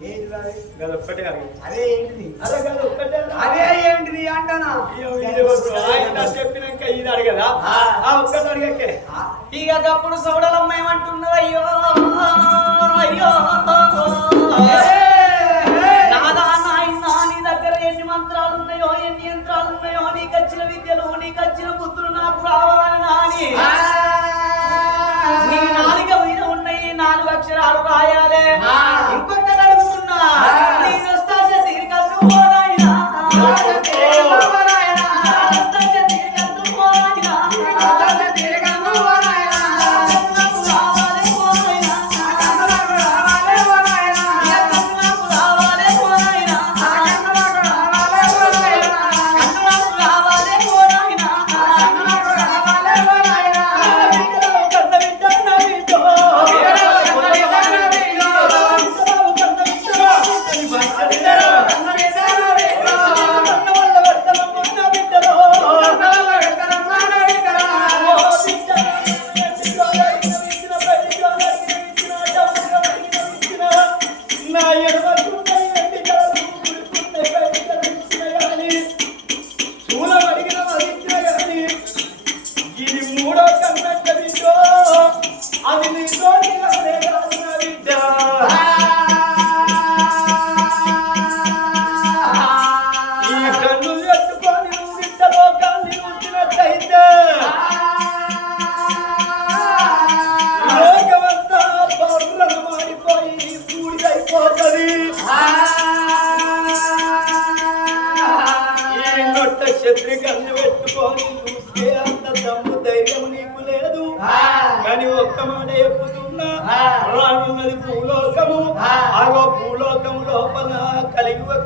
అదే ఏంటిది అంటానా చెప్పినాక ఇది అడగదా ఒక్కటి అడిగకే ఇక అప్పుడు సౌడలమ్మ ఏమంటున్నది అయ్యో అయ్యో నాదా నాయన నీ దగ్గర ఎన్ని మంత్రాలు ఉన్నాయో ఎన్ని యంత్రాలు ఉన్నాయో నీకు వచ్చిన విద్యలు నీకు వచ్చిన బుద్ధులు నాకు రావాలి నాని నీ నాలుక మీద ఉన్నాయి 4 అక్షరాలు రాయాలి ఇంకొకటి అడుగుతున్నా నేను వస్తా తీరికలు పోనాయినా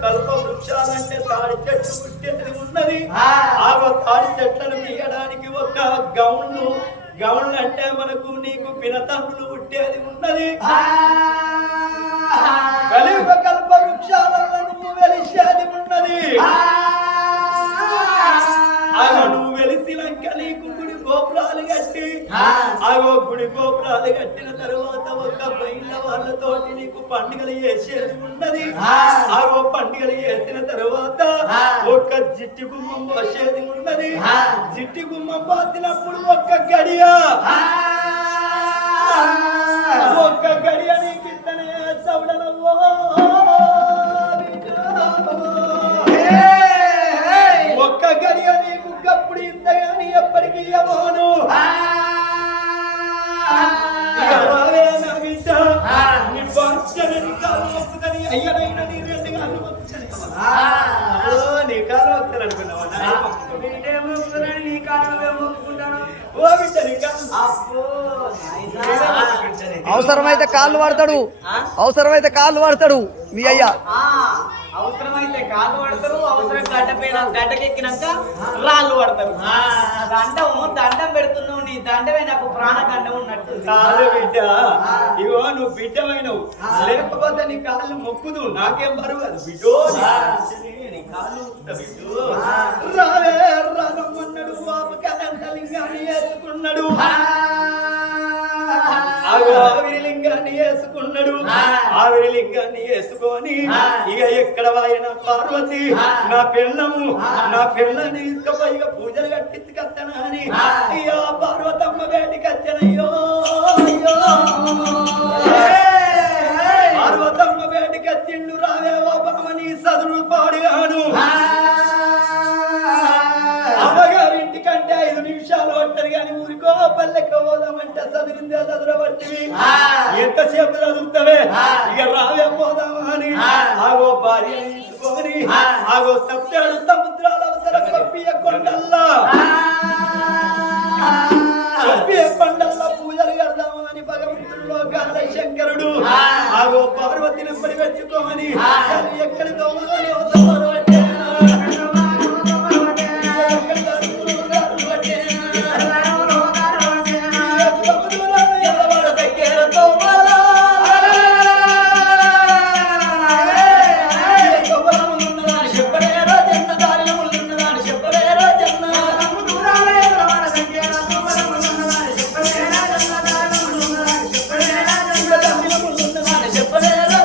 కల్ప వృక్షాలంటే తాడి చెట్టు పుట్టేది ఉన్నది తాడి చెట్లను తీయడానికి ఒక గౌన్లు అంటే మనకు నీకు పినతండ్రులు పుట్టేది ఉన్నది కలియుగ కల్ప వృక్షాలలో నువ్వు వెలిసేది ఉన్నది నువ్వు వెలిసినాక నీకు గుడి గోపురాలు కట్టి గుడి గోపురాలు కట్టిన తర్వాత ఒక బయళ్ళ వాళ్ళతోటి నీకు పండుగలు చేసేది ఉన్నది పండుగలు చేసిన తర్వాత ఒక జిట్టి గుమ్మం పోసేది ఉన్నది జిట్టి గుమ్మం పోసినప్పుడు ఒక్క గడియ నీకు ఇతనే సౌడనవ్వో ఒక్క గడియ నీకు గప్పుడు ఇంతగాని ఎప్పటికీ ఇవ్వను అయ్యనైనా నీ 2 కాళ్ళు నీ కాలు వస్తాను అనుకున్నావా నీ కాలు అవసరమైతే కాళ్ళు వాడతాడు మీ అయ్యా అవసరమైతే కాళ్ళు పడతారు అవసరం గడ్డకెక్కినాక రాళ్ళు పడతారు దండం పెడుతున్నావు నీ దండమే నాకు ప్రాణగండం ఉన్నట్టు కాదు బిడ్డ ఇగో నువ్వు బిడ్డమైనవు లేకపోతే నీ కాళ్ళు మొక్కుదు నాకేం బరువు అది బిడ్డో నీ కాళ్ళు బిడ్డు రావే రాగమన్నాడు లింగాన్ని వేసుకున్నాడు ఆవిరిలింగాన్ని వేసుకున్నాడు ఆవిరిలింగాన్ని వేసుకొని ఇక ఎక్కడ వాయిన పార్వతి నా పెళ్ళని తీసుకుపోయి పూజలు కట్టించుకొస్తానా అని ఇక పార్వతమ్మ బయటికి వచ్చానయ్యో పార్వతమ్మ బయటికి వచ్చిండు రావే బాబని చదువు పాడుగాను అమ్మగారింటికంటే 5 నిమిషాలు పట్టరు కానీ ఊరికో పల్లెక్క పోదామంటే చదివిందే చదురబట్టివి ఎంతసేపు చదువుతావే ఇక రావే పోదామా అని భార్య తీసుకొని సత్యాడు సముద్రాల అవసరం కప్పియ కొండల్లా పూజలు కడదామా అని భగవంతుడిలో గాల శంకరుడు పార్వతిని పరిగెత్తుకోమని ఎక్కడితో చెప్పలేరా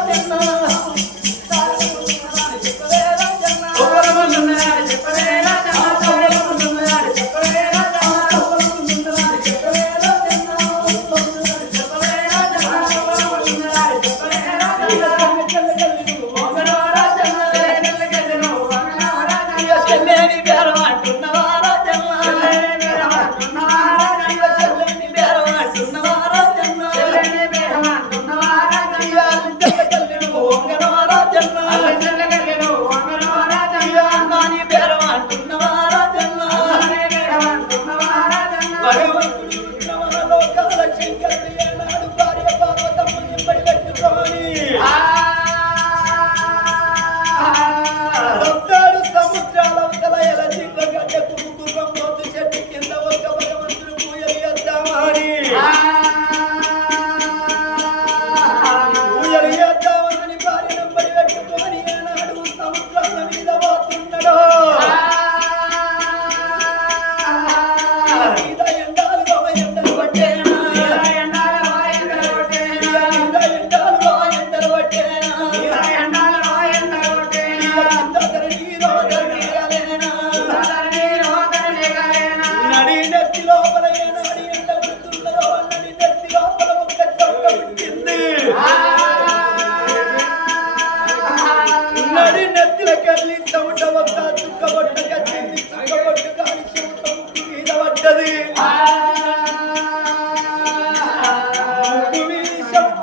పడ్డది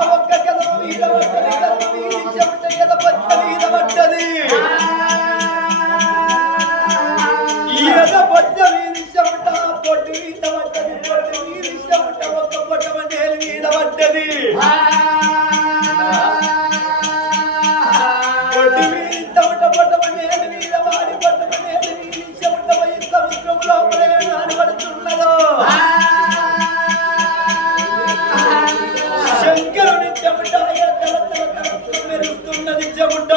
ఒక్క కథ మీద పడ్డది కథ మీద చెమట కథ పచ్చ మీద పడ్డది ఈయన పొట్ట మీద చెమట పొట్టు మీద పడ్డది పొట్టు మీద చెమట ఒక్క పొట్ట నేల మీద పడ్డది పొట్టు మీద చెమట పొట్ట నేల మీద వాడి పొట్ట నేల మీద చెమట పోయి సముద్రం లోపల నానబడుతున్నదో శంకరుని చెమట తల మెరుస్తున్నది చెమట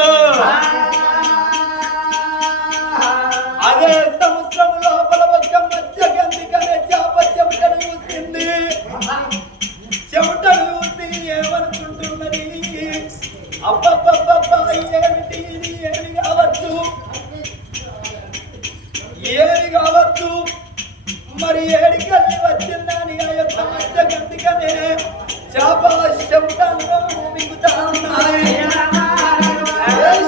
అదే సముద్రం లోపల ఒక మధ్య గంధికనే చేప చెమటను చూసింది చెమటను చూసి ఏమనుకుంటున్నది అబ్బబ్బబ్బబ్బా ఏమిటి ఇది ఏమి కావచ్చు మరి ఏడికల్లి వచ్చిందని ఆ యొక్క మధ్య గంధికనే చేప చెమటను మిగుతా ఉన్నది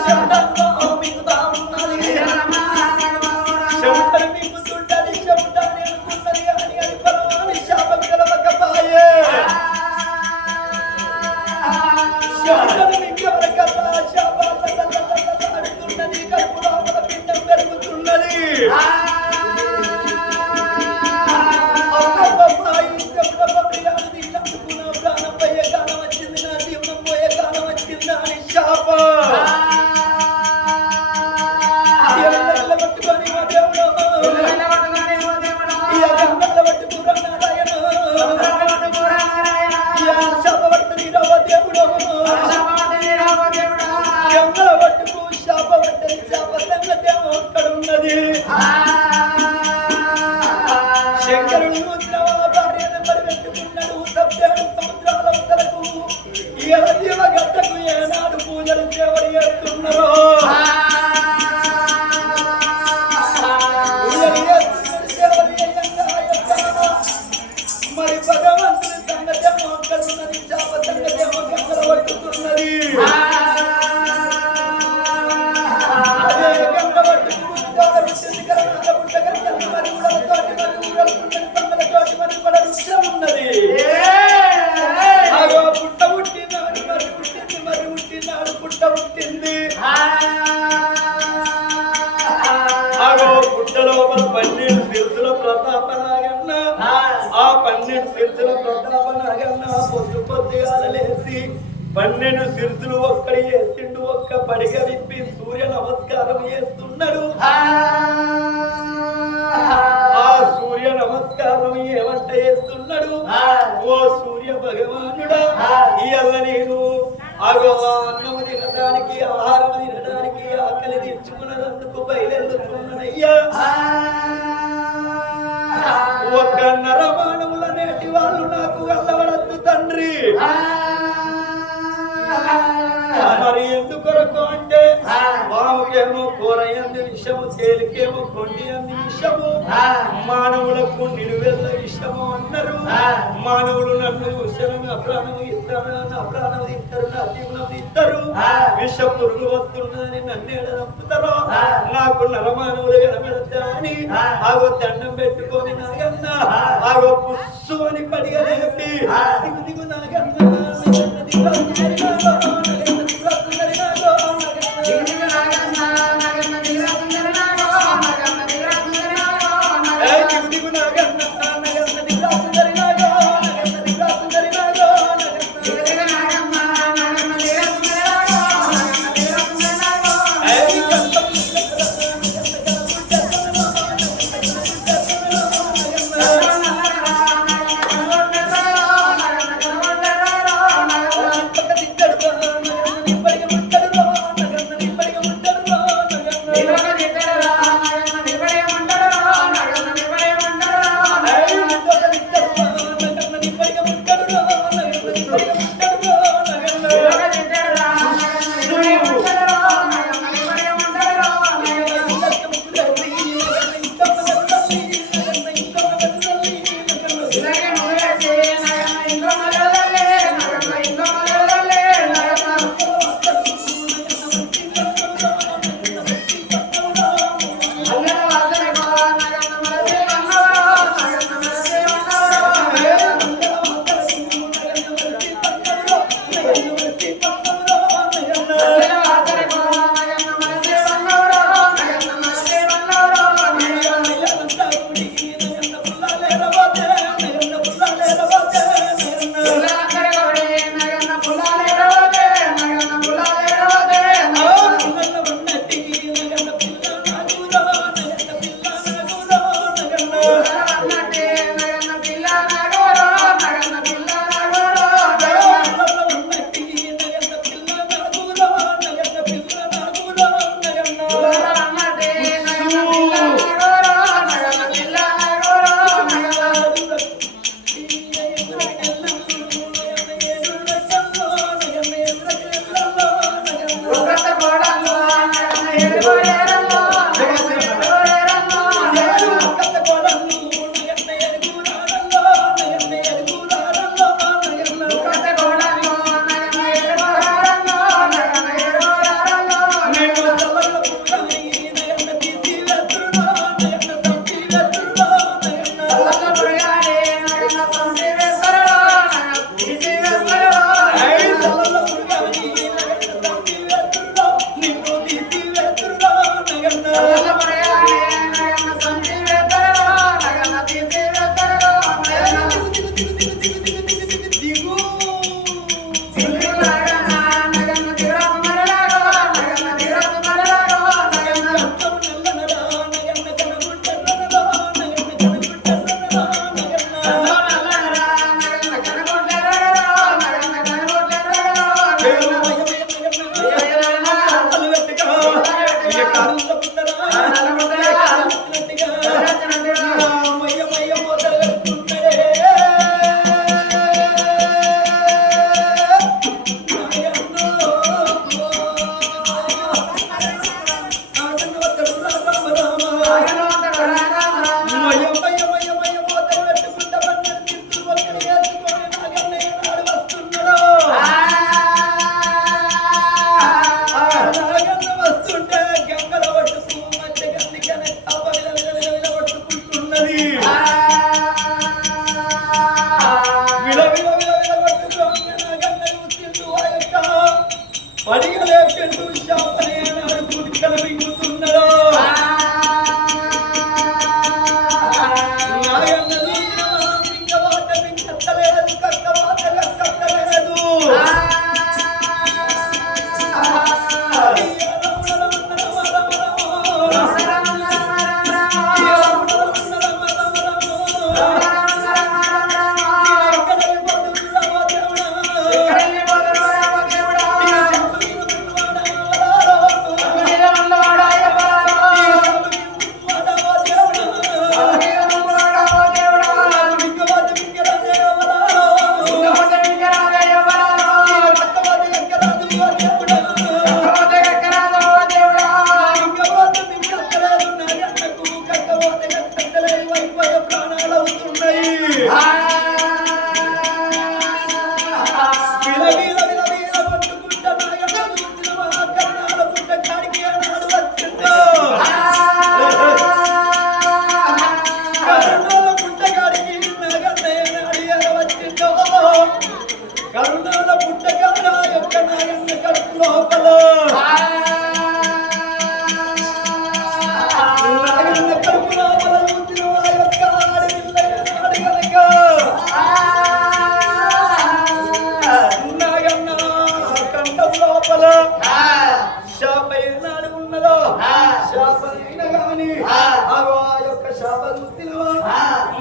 చెమటను మిగుతా ఉన్నది చెమటను మింగుతుంటది చెమట అని అనుకున్నది అని అది పరమాని శాపం కలవకపాయే చెమటను మింగవరకల్లా శాపాడుతున్నది కడుపు లోపల పిండం పెరుగుతున్నది ప్రాణం పోయే కాలం వచ్చింది నా జీవనం పోయే కాలం వచ్చింది అని శాపం పట్టుకొని మా దేవుడు శాపవర్తని రవ దేవుడు ఎంగల పట్టుకు శాపవర్తని శాప సంగతేమో అక్కడ ఉన్నది శంకరుడు చూసిన భార్య నెంబర్ పెట్టుకున్నాడు సభ్యుడు సముద్రాల ఉత్తరకు ఈ జీవ గట్టకు ఏనాడు పూజలు సేవలు చేస్తున్నారో మరి భగవంతుని సంగతేమో అక్కడ ఉన్నది శాప సంగతేమో గంగల పట్టుకున్నది అదే గంగ పట్టుకుంటుంది కరణాల పుట్ట గంగలు మరి ఉడలతోటి మరి ఉడలుకుంటుంది గంగలతోటి మరి కూడా వృక్షం ఉన్నది అగో పుట్ట పుట్టినాడు మరి పుట్టింది మరి పుట్టినాడు పుట్ట పుట్టింది అగో పుట్ట లోపల 12 శిరసుల ప్రతాప నాగన్న ఆ 12 శిరసుల ప్రతాప నాగన్న పొద్దు పొద్దుగాల లేసి 12 శిరసులు ఒక్కడి చేసిండు ఒక్క పడిగ విప్పి సూర్య నమస్కారం చేస్తున్నాడు ఆ సూర్య నమస్కారం ఏమంట చేస్తున్నాడు ఓ సూర్య భగవానుడా ఇయ్యాల నేను అగో అన్నం తినడానికి ఆహారం తినడానికి ఆకలి తీర్చుకున్నందుకు బయలుదేరుతున్నానయ్యా ఒక్క నరమానవుల నేటి వాళ్ళు నాకు వెళ్ళవడద్దు తండ్రి మరి ఎందుకొరకు అంటే పాముకేమో కూర ఎందు విషము తేలికేమో కొండి ఎందు విషము మానవులకు నిలువెల్ల విషము అన్నారు మానవులు నన్ను చూసిన నా ప్రాణం ఇస్తారు నా ప్రాణం ఇస్తారు నా జీవనం ఇస్తారు విష పురుగు వస్తున్నదని నన్ను చంపుతారో నాకు నరమానవులు కనబడతా అని ఆగో దండం పెట్టుకొని నాగన్న ఆగో పుస్సు అని పడిగలేపి దిగు దిగు నాగన్న పడిగలేకెందు శాపనే నాడు కుడికలు మింగుతున్నదో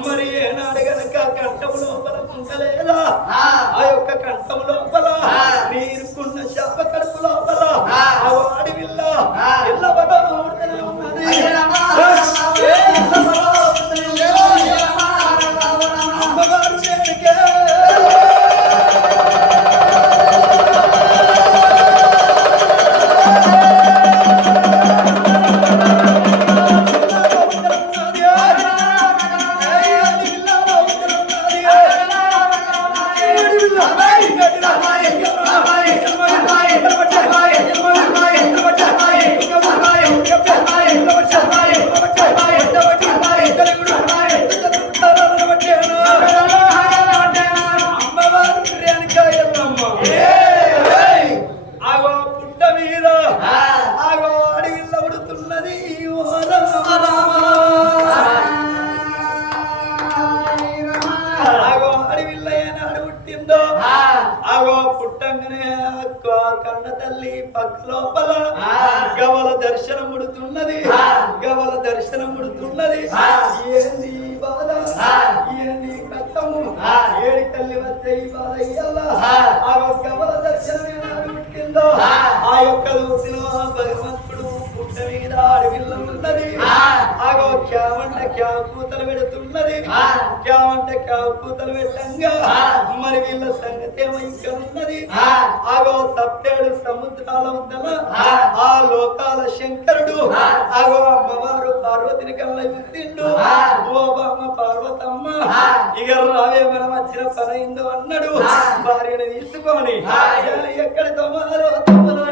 మరి ఏనాడు గనక కంఠం లోపల ఉండలేదా ఆ యొక్క కంఠం లోపల నీరుకున్న శాప కడుపు లోపల అడవిల్ల ఎల్లవడో ఉన్నది అమ్మగారు చేరికే కన్న తల్లి పక్క లోపల గవల దర్శనం ముడుతున్నది గవల దర్శనం ముడుతున్నది ఏంది బాధ ఏంది కష్టము ఏడి తల్లి వచ్చే ఈ బాధ అయ్యల్లా ఆ గవల దర్శనం ముట్టిందో ఆ యొక్క భగవంతుడు పుట్ట మీద అడవిల్ల ఉన్నది ఆగో క్యావంట క్యావ కూతలు పెడుతున్నది క్యావంట క్యావ కూతలు పెట్టంగా మరి వీళ్ళ సంగతి ఏమైక ఉన్నది ఆగో సప్తేడు సముద్రాల ఉందల ఆ లోకాల శంకరుడు ఆగో అమ్మవారు పార్వతిని కళ్ళ చూసిండు ఓ బామ్మ పార్వతమ్మ ఇక రావే మనం వచ్చిన పనైందో అన్నాడు భార్యను తీసుకొని ఎక్కడితో మారో తమ్మలు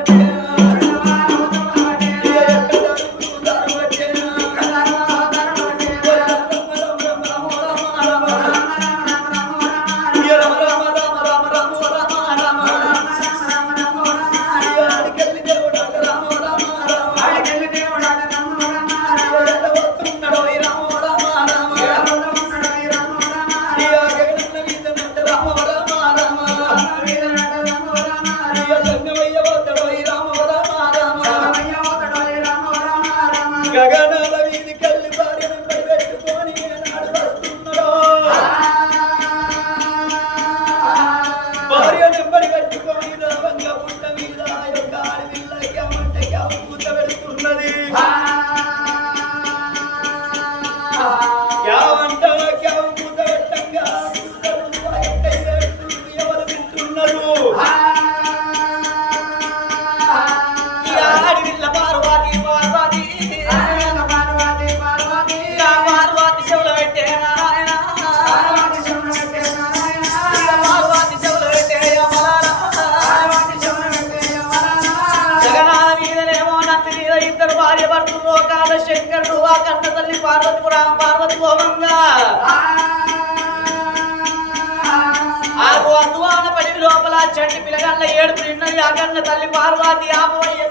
గగనాల వీధి కల్లి భార్యను పెట్టుకొని ఏనాడు వస్తున్నాడో భార్య నెంబడి కట్టుకొని రావంగ పుట్ట మీద యొక్క అడవిల్లకి అమ్మంటకి పూత పెడుతున్నది క్యావంట క్యావ పూత పెట్టంగా ఎవరు వింటున్నారు అడవిల్ల పార్వతి పార్వతి శంకరుడు ఆ కన్న తల్లి పార్వతి గోవంగా ఆ అద్వాన పడి లోపల చెట్టు పిల్లగల్ల ఏడుపు నిన్నది అగన్న తల్లి పార్వతి ఆపోయ్య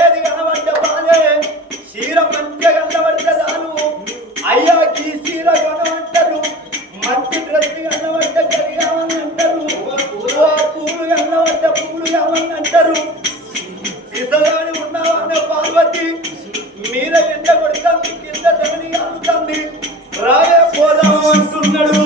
ఏది కనబడ్డ బాధే చీర మంచిగా కనబడితే చాలు అయ్యా ఈ చీర కొనమంటారు మంచి డ్రెస్ కనబడ్డ గది కావాలని అంటారు పూలు కనబడ్డ పూలు కావాలని అంటారు ఇసలాని ఉన్నావన్న పార్వతి మీద ఎండ కొడుతుంది కింద ధని కాలుతుంది రాయే పోదాము అంటున్నాడు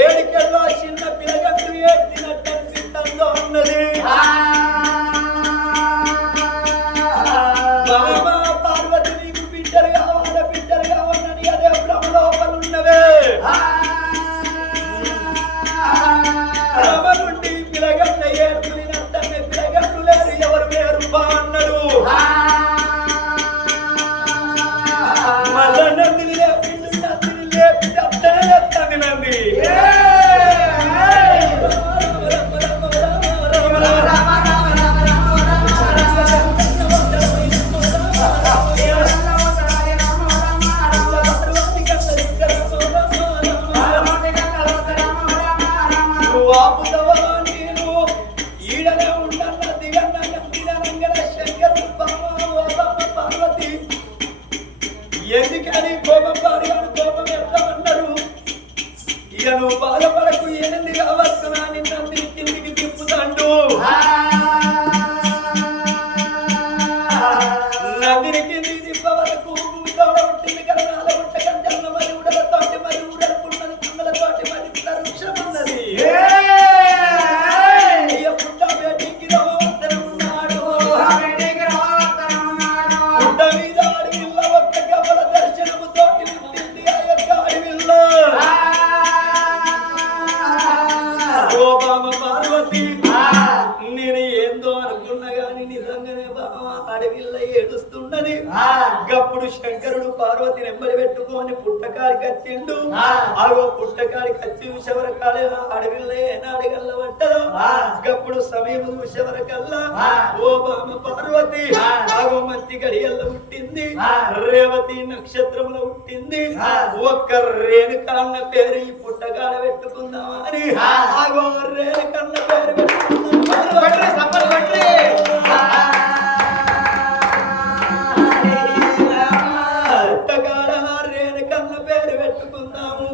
ఏడికెళ్ళో చిన్న పిల్లగట్టు ఏడ్చినట్టు అనిపిస్తుందో ఉన్నది పార్వతి నీకు బిడ్డలు కావాలని అదే భ్రమ లోపల ఉన్నవే భ్రమ నుండి పిల్లగట్ల ఏడ్చినట్టనే పిల్లగట్లు లేరు ఎవరు వేరు అన్నాడు మళ్ళా నందిని లేపి అట్టనే ఎత్తాను నంది ఈడనే ఉండన్న దిగన్న నందిన శంకర్ పార్వతి ఎందుకని కోపం పాడుగాను కోపం ఎత్తమన్నారు ఇక నువ్వు బాధపడకు ఏంది కావస్తున్నా నిన్నంది కిందికి తిప్పుతాండు నందిని కిందికి తిప్ప వరకు తోడ ఉంటుంది కదా నాల ఉంట కంటన్న మరి ఉడలతోటి మరి ఉడలుకున్నది కుండలతోటి మరి వృక్షం ఉన్నది పుట్ట బేటికి ఉన్నాడు పుట్ట మీద అడవిల్ల ఒక్క కమల దర్శనము తోటి పుట్టింది ఆ యొక్క అడవిల్ల ఓ బామ పార్వతి నేను ఏందో అనుకున్నా గాని నిజంగానే బామ అడవిల్ల ఏడుస్తున్నది గప్పుడు శంకరుడు పార్వతి నెంబడి పెట్టుకొని పుట్టకాడికి వచ్చిండు ఆగో పుట్టకాడికి వచ్చి చూసేవరకాలే అడవిల్ల ఏనాడు గల్ల పట్టదు గప్పుడు సమయం చూసేవరకల్లా ఓ బామ పార్వతి ఆగో మంచి గడియల్లో పుట్టింది రేవతి నక్షత్రంలో పుట్టింది ఒక్క రేణుకన్న పేరు ఈ పుట్టకాడ పెట్టుకుందామా అని ఆగో రేణుకన్న పేరు పుట్టకాడ రేణుకన్న పేరు పెట్టుకుందాము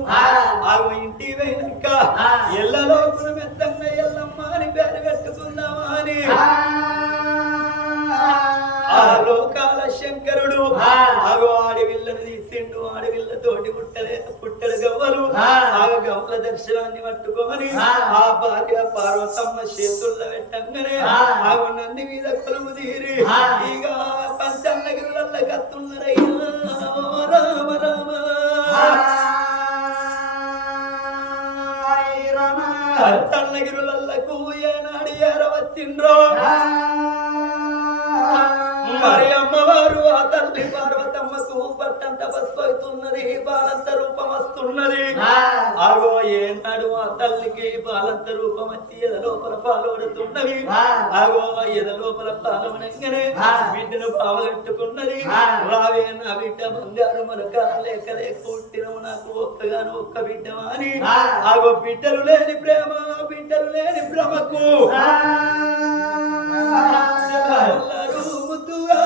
ఆగో ఇంటి పోయినాక ఎల్లలో మెత్తంగ ఎల్లమ్మ అని పేరు పెట్టుకుందామా అని ఆ లోకాల శంకరుడు ఆగో ఆడవిల్లను తీసిండు ఆడవిల్లతోటి పుట్టడు గవ్వలు ఆ గవ్వల దర్శనాన్ని పట్టుకొని ఆ భార్య పార్వతమ్మ చేతుల్లో పెట్టంగానే ఆగో నంది మీద కొలువు తీరి ఇక పంచన్నగిరుల కత్తున్నారయ్యా రామ రామ పంచన్నగిరులకు ఏనాడు ఏరవచ్చిండ్రో మరి అమ్మవారు ఆ తల్లి పార్వతమ్మకు పట్టంత పసుపవుతున్నది బాలంత రూపం వస్తున్నది ఆగో ఏనాడు ఆ తల్లికి బాలంత రూపం వచ్చి ఎద లోపల పాల్గొడుతున్నది ఆగో ఎద లోపల పాల్గొనగానే బిడ్డను పావగట్టుకున్నది రావే నా బిడ్డ బంగారు మనక లేక పుట్టినవు నాకు ఒక్కగాను ఒక్క బిడ్డ అని ఆగో బిడ్డలు లేని ప్రేమ బిడ్డలు లేని భ్రమకు ముద్దుగా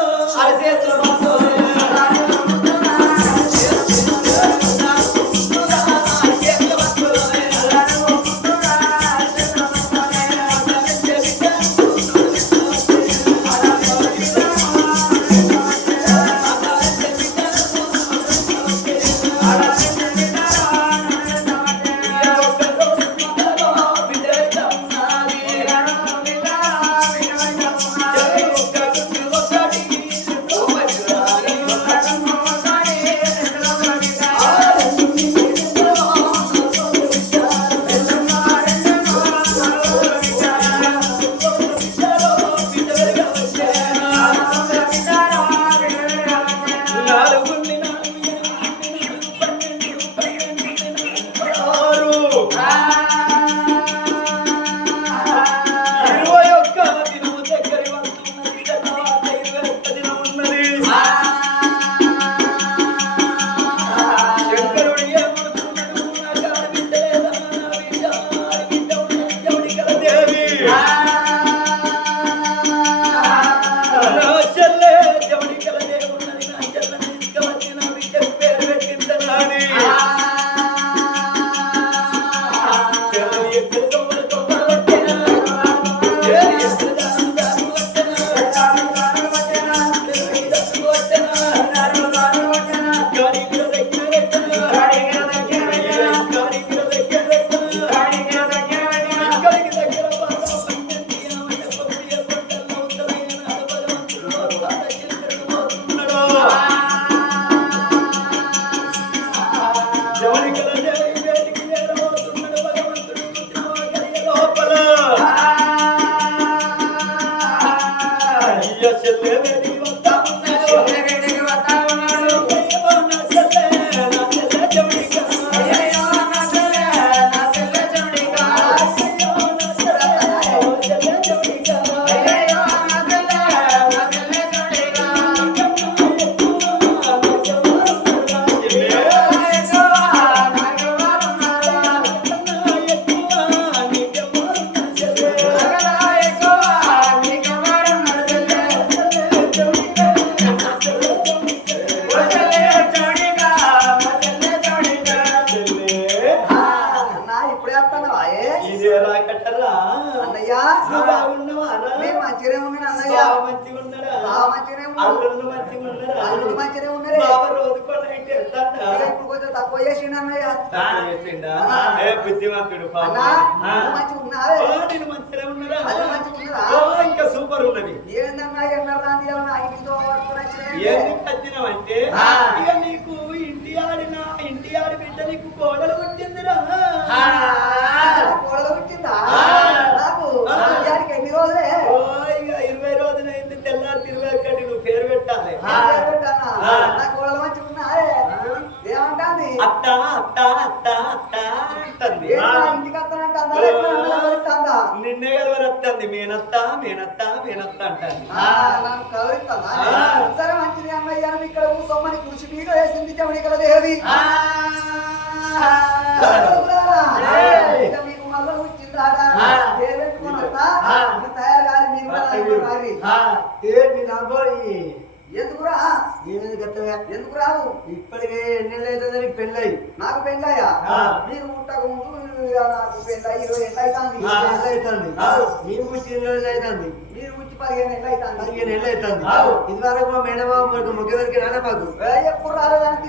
నాలుగుండి 21 దినము దగ్గర వస్తున్నది తెల్లవారు 21 దినం ఉన్నది శంకరుడు ఏమనుకున్నాడు నా బిడ్డ లేదా నా బిడ్డ ఉన్నది జవనికల దేవి నా చెల్లె జవనికల దేవి ఉన్నది నా చెల్లెని తీసుకువచ్చి నా బిడ్డకు పేరు పెట్టిందన్నాడు బుద్ధిమంతుడు ఇంకా సూపర్ ఉన్నది ఎందుకు వచ్చినావంటే ఇక నీకు ఇంటి ఆడి బిడ్డ నీకు కోడలు పుట్టిందిరా కోడలు పుట్టిందా నాకు ఎన్ని రోజులే ఇక 20 రోజులైంది తెల్లారి 21 నువ్వు పేరు పెట్టాలి నా కోడలు మంచిగా ఉన్నాయే ఏమంటాంది అత్త అత్త అత్త అత్త అంటుంది ఇంటికి వస్తానంటా నిన్నే ఎవరు వస్తుంది మేనత్త మేనత్త మేనత్త అంటాను సరే మంచిది అమ్మయ్య ఇక్కడ కూర్చోమని కృషి మీద వేసింది చమణికల దేవి మీకు మళ్ళీ వచ్చిందాట తయారు కాదు మీరు ఎందుకురా ఎందుకు రావు ఇప్పటికే ఎన్నెళ్ళు అవుతుందని పెళ్ళయి నాకు పెళ్ళయ్యా మీరు ముట్టక ముందు నాకు పెళ్ళ 20 ఏళ్ళు అవుతుంది మీరు పుట్టి 20 రోజులు అవుతుంది మీరు పుట్టి 15 ఏళ్ళు అవుతుంది 15 ఏళ్ళు అవుతుంది ఇది వరకు మా మేడబాబు ముగ్గురు వరకు రానా మాకు ఎప్పుడు రాలేదానికి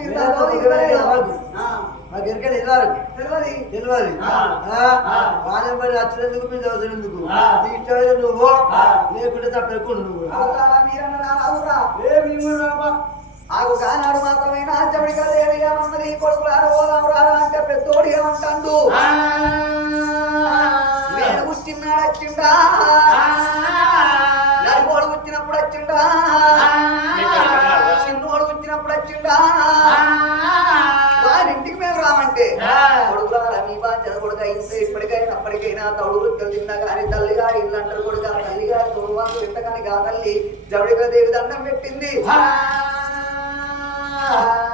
మాకు ఎరకలు ఇది వరకు తెలియదు వాళ్ళని పడి వచ్చినందుకు మీరు అవసరం ఎందుకు నీ ఇష్టమైతే నువ్వు లేకుంటే తప్పకుండా నువ్వు ఆకు కానాడు మాత్రమేనా చమడికల దేవి ఏమన్నది కొడుకు రాను రారా అంటే పెద్దోడు ఏమంటాడు నేను కూర్చున్నాడు వచ్చిండా నడిపోడు కూర్చున్నప్పుడు వచ్చిండా చిన్నోడు కూర్చున్నప్పుడు వచ్చిండా వారింటికి మేము రామంటే కొడుకుల మీ బాధ్యత కొడుకు అయితే ఇప్పటికైనా అప్పటికైనా తౌడు తిన్నా కానీ తల్లిగా ఇల్లు అంటారు కొడుకు తల్లిగా తోడువాళ్ళు తింట కానీ గా తల్లి జవడికల దేవి దండం పెట్టింది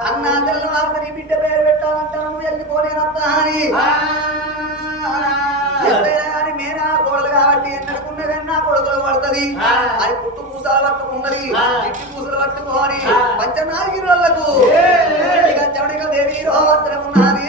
అన్న తెల్ల వార్త నీ బిడ్డ పేరు పెట్టాలంటాను వెళ్ళిపోనేనంతా అని ఎంతైనా కానీ మేనా కోడలు కాబట్టి ఎన్నడుకున్న కానీ నా కొడుకులు పడుతుంది అది పుట్టు పూసలు పట్టుకున్నది ఇంటి పూసలు పట్టుకోని పంచనాగిరులకు ఇక చవడిక దేవి రోవత్రం ఉన్నది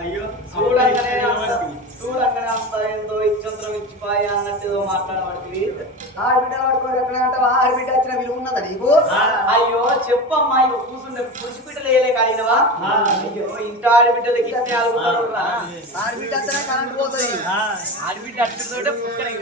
అయ్యో చూడంగానే అంత ఏందో ఇచ్చంత్రం ఇచ్చిపోయి అన్నట్టు మాట్లాడబడుతుంది. ఆడబిడ్డలు పట్టుకోరు ఎక్కడ అంటావా? ఆడబిడ్డ వచ్చిన విలువ ఉన్నదా నీకు? అయ్యో చెప్పమ్మా ఇక కూర్చుండే పుడిచిపిట్టలు వేయలే కాలినవా? అయ్యో ఇంత ఆడబిడ్డలకి ఇట్టే ఆడుకుంటారు. ఆడబిడ్డ అంతనే కరెంట్ పోతుంది. ఆడబిడ్డ అట్టుతోటే పుక్కనే